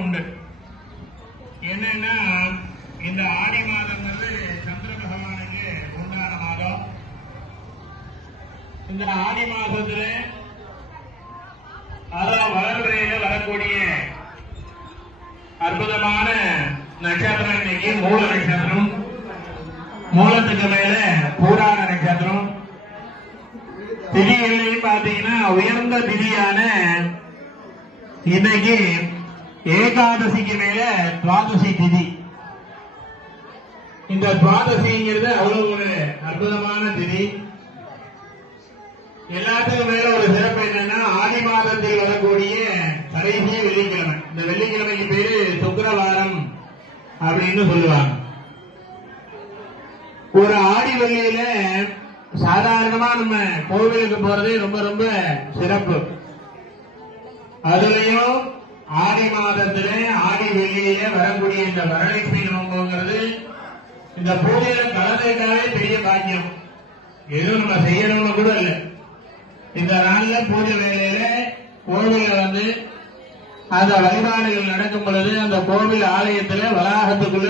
உண்டு. என்னன்னா இந்த ஆடி மாதம்ங்கிறது சந்திர பகவானுக்கு உண்டான மாதம். இந்த ஆடி மாதத்துல அதான் வளர்பிறையில வரக்கூடிய அற்புதமான நட்சத்திரம் இன்னைக்கு மூல நட்சத்திரம். மூலத்துக்கு மேல பூராட நட்சத்திரம். திதிகளையும் பாத்தீங்கன்னா உயர்ந்த திதியான இன்னைக்கு ஏகாதசிக்கு மேல துவாதசி திதி. இந்த துவாதசிங்கிறது அவ்வளவு ஒரு அற்புதமான திதி. எல்லாத்துக்கும் மேல ஒரு சிறப்பு என்னன்னா ஆடி மாதத்தில் வரக்கூடிய கடைசி வெள்ளிக்கிழமை. இந்த வெள்ளிக்கிழமைக்கு பேரு சுக்கிரவாரம் அப்படின்னு சொல்லுவாங்க. ஒரு ஆடி வெள்ளியில சாதாரணமா நம்ம கோவிலுக்கு போறது ரொம்ப ரொம்ப சிறப்பு. அதுலயும் ஆடி மாதத்துல ஆடி வெள்ளியில வரக்கூடிய இந்த வரலட்சுமி நோம்புங்கிறது இந்த பூஜையில கலந்துட்டாவே பெரிய பாக்கியம். எதுவும் நம்ம செய்யணும்னு கூட இல்லை. இந்த நாள்ல பூஜை வேலையில கோவில அந்த வழிபாடுகள் நடக்கும் பொழுது அந்த கோவில் ஆலயத்துல வளாகத்துக்குள்ள